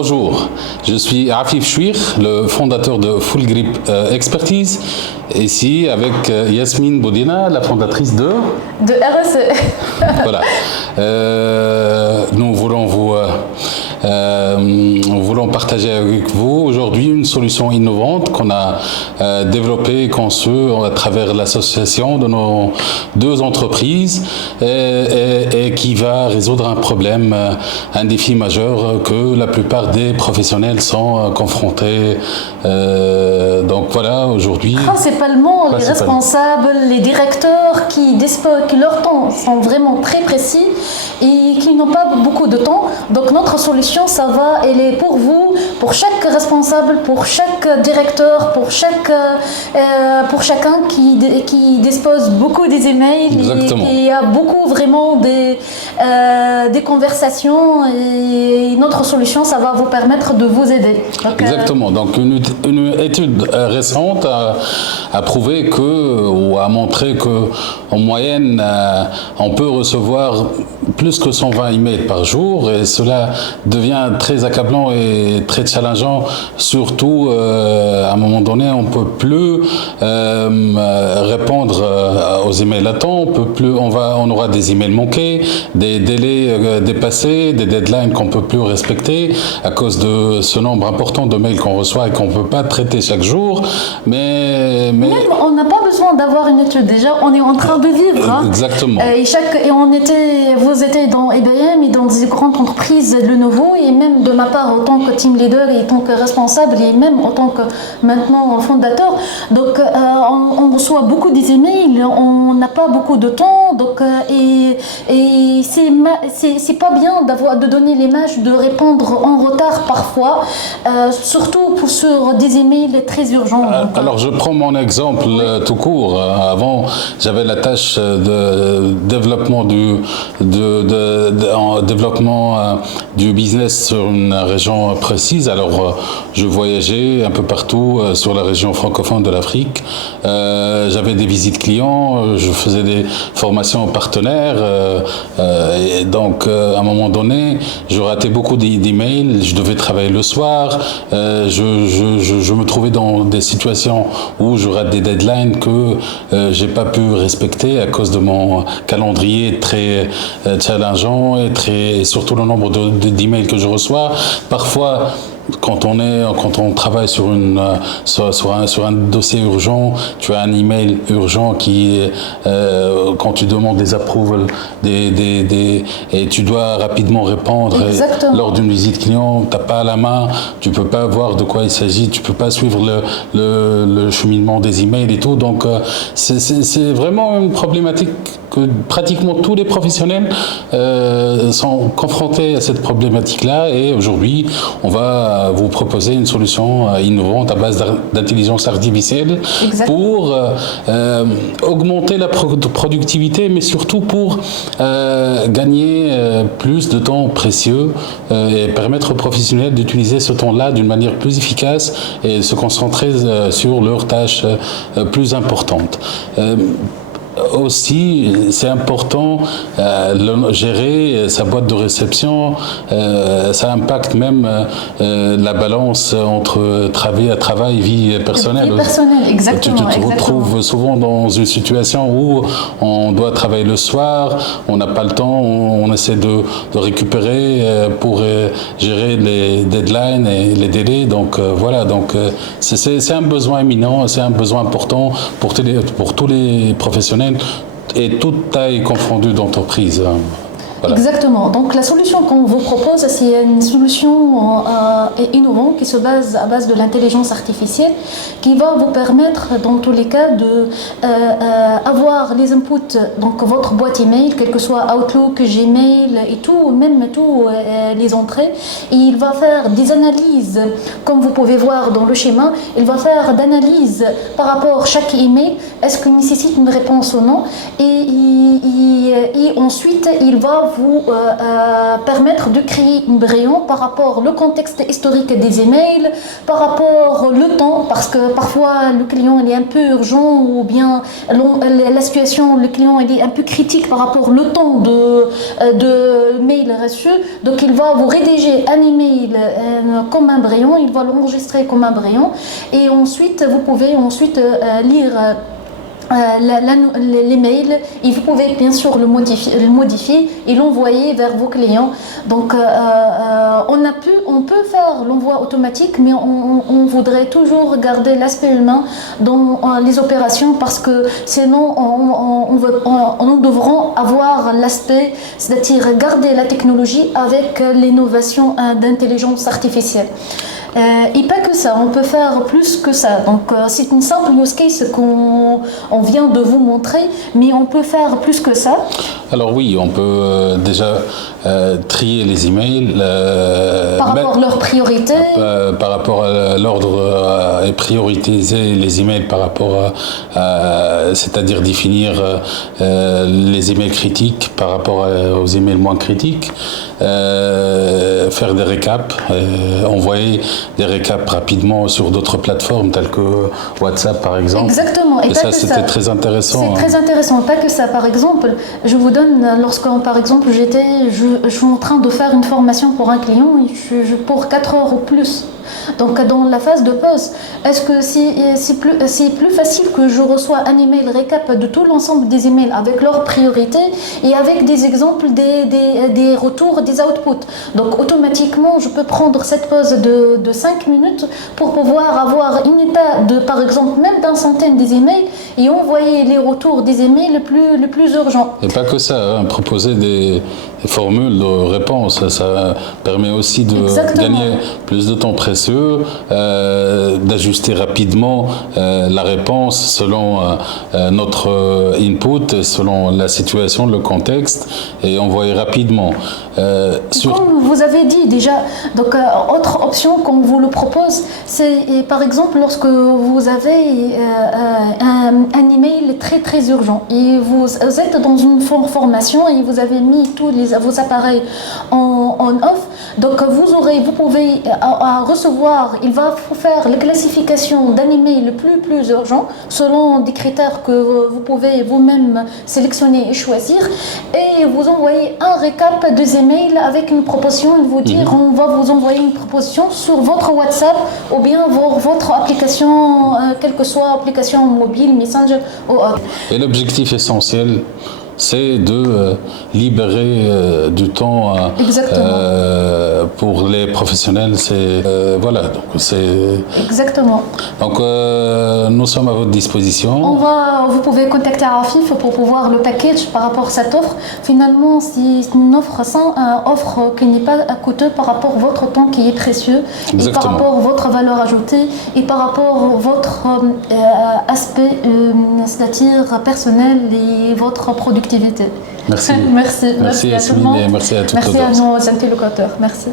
Bonjour, je suis Afif Chouir, le fondateur de Full Grip Expertise, ici avec Yasmine Boudina, la fondatrice de RSE. Voilà. Nous voulons partager avec vous aujourd'hui une solution innovante qu'on a développée et conçue à travers l'association de nos deux entreprises et qui va résoudre un problème, un défi majeur que la plupart des professionnels sont confrontés. Donc voilà, aujourd'hui... Principalement les responsables, les directeurs qui leur temps sont vraiment très précis et qui n'ont pas beaucoup de temps. Donc notre solution, elle est pour vous, pour chaque responsable, pour chaque directeur, pour chacun qui dispose beaucoup des emails. Exactement. Et qui a beaucoup vraiment des conversations, et notre solution, ça va vous permettre de vous aider. Donc, exactement. Donc une étude récente a prouvé ou a montré que en moyenne on peut recevoir plus que 120 emails par jour, et cela devient très accablant et très challengeant, surtout à un moment donné on peut plus répondre aux emails à temps, on aura des emails manqués, des délais dépassés, des deadlines qu'on peut plus respecter à cause de ce nombre important de mails qu'on reçoit et qu'on peut pas traiter chaque jour. Mais même on n'a pas besoin d'avoir une étude, déjà on est en train de vivre. Hein. Exactement. Vous étiez dans IBM et dans des grandes entreprises Lenovo, et même de ma part en tant que team leader et en tant que responsable et même en tant que maintenant fondateur. Donc on reçoit beaucoup d'emails, on n'a pas beaucoup de temps, donc et c'est pas bien de donner l'image de répondre en retard parfois, surtout sur des emails très urgents. Alors je prends mon exemple tout court. Avant, j'avais la tâche de développement du business sur une région précise. Alors je voyageais un peu partout sur la région francophone de l'Afrique. J'avais des visites clients, je faisais des formations partenaires. Et donc à un moment donné, je ratais beaucoup d'emails. Je devais travailler le soir. Je me trouvais dans des situations où je rate des deadlines que j'ai pas pu respecter à cause de mon calendrier très challengeant et surtout le nombre d'emails que je reçois. Parfois, quand on travaille sur un dossier urgent, tu as un email urgent quand tu demandes des approvals, et tu dois rapidement répondre. Exactement. Lors d'une visite client, t'as pas à la main, tu peux pas voir de quoi il s'agit, tu peux pas suivre le cheminement des emails et tout. Donc c'est vraiment une problématique que pratiquement tous les professionnels sont confrontés à cette problématique-là, et aujourd'hui on va vous proposer une solution innovante à base d'intelligence artificielle. Exactement. Pour augmenter la productivité, mais surtout pour gagner plus de temps précieux et permettre aux professionnels d'utiliser ce temps-là d'une manière plus efficace et se concentrer sur leurs tâches plus importantes. Aussi, c'est important gérer sa boîte de réception. Ça impacte même la balance entre travail et vie personnelle. Vie personnelle, exactement. Tu te retrouves souvent dans une situation où on doit travailler le soir, on n'a pas le temps, on essaie de récupérer pour gérer les deadlines et les délais. Donc voilà, c'est un besoin éminent, c'est un besoin important pour tous les professionnels et toute taille confondue d'entreprise. Voilà. Exactement. Donc la solution qu'on vous propose, c'est une solution innovante qui se base à base de l'intelligence artificielle, qui va vous permettre dans tous les cas de avoir les inputs, donc votre boîte email, quel que soit Outlook, Gmail et tout, même tout les entrées. Et il va faire des analyses, comme vous pouvez voir dans le schéma. Il va faire d'analyse par rapport à chaque email. Est-ce qu'il nécessite une réponse ou non? Et et ensuite il va vous permettre de créer une brouillon par rapport au contexte historique des emails, par rapport le temps, parce que parfois le client il est un peu urgent ou bien la situation, le client il est un peu critique par rapport au temps de mail reçu. Donc il va vous rédiger un email comme un brouillon, il va l'enregistrer comme un brouillon et ensuite vous pouvez lire l'email et vous pouvez bien sûr le modifier et l'envoyer vers vos clients. Donc on peut faire l'envoi automatique, mais on voudrait toujours garder l'aspect humain dans les opérations, parce que sinon nous devrons avoir l'aspect, c'est-à-dire garder la technologie avec l'innovation d'intelligence artificielle. Et pas que ça, on peut faire plus que ça. Donc c'est une simple use case qu'on vient de vous montrer, mais on peut faire plus que ça. Alors oui, on peut déjà trier les emails. Par rapport à leurs priorités. Par rapport à l'ordre et prioriser les emails par rapport c'est-à-dire définir les emails critiques par rapport aux emails moins critiques. Faire des récaps, envoyer des récaps rapidement sur d'autres plateformes telles que WhatsApp par exemple. Exactement. Et ça c'était très intéressant. C'est très intéressant. Pas que ça. Par exemple, je vous donne, par exemple je suis en train de faire une formation pour un client pour 4 heures ou plus. Donc dans la phase de pause, est-ce que c'est plus facile que je reçois un email récap de tout l'ensemble des emails avec leurs priorités et avec des exemples des retours, des outputs. Donc automatiquement, je peux prendre cette pause de 5 minutes pour pouvoir avoir une état de, par exemple, même d'une centaine des emails et envoyer les retours des emails les plus urgents. Et pas que ça, proposer des formules de réponse, ça permet aussi de gagner plus de temps précieux, d'ajuster rapidement la réponse selon notre input, selon la situation, le contexte, et envoyer rapidement. Comme vous avez dit déjà, donc autre option qu'on vous le propose, c'est par exemple lorsque vous avez un email très très urgent et vous êtes dans une formation et vous avez mis tous vos appareils en off, donc vous pouvez recevoir, il va vous faire la classification d'un email le plus urgent selon des critères que vous pouvez vous-même sélectionner et choisir, et vous envoyez un récap des emails avec une proposition, il vous dit on va vous envoyer une proposition sur votre WhatsApp ou bien votre application, quelle que soit application mobile, Messenger ou autre. Et l'objectif essentiel, c'est de libérer du temps pour les professionnels. Voilà, donc c'est. Exactement. Donc nous sommes à votre disposition. Vous pouvez contacter Afif pour pouvoir le package par rapport à cette offre. Finalement, c'est une offre offre qui n'est pas coûteuse par rapport à votre temps qui est précieux. Exactement. Et par rapport à votre valeur ajoutée et par rapport à votre aspect, c'est-à-dire personnel et votre productivité. Merci. Merci à tout le monde. Et merci à toutes Merci à nos interlocuteurs. Merci.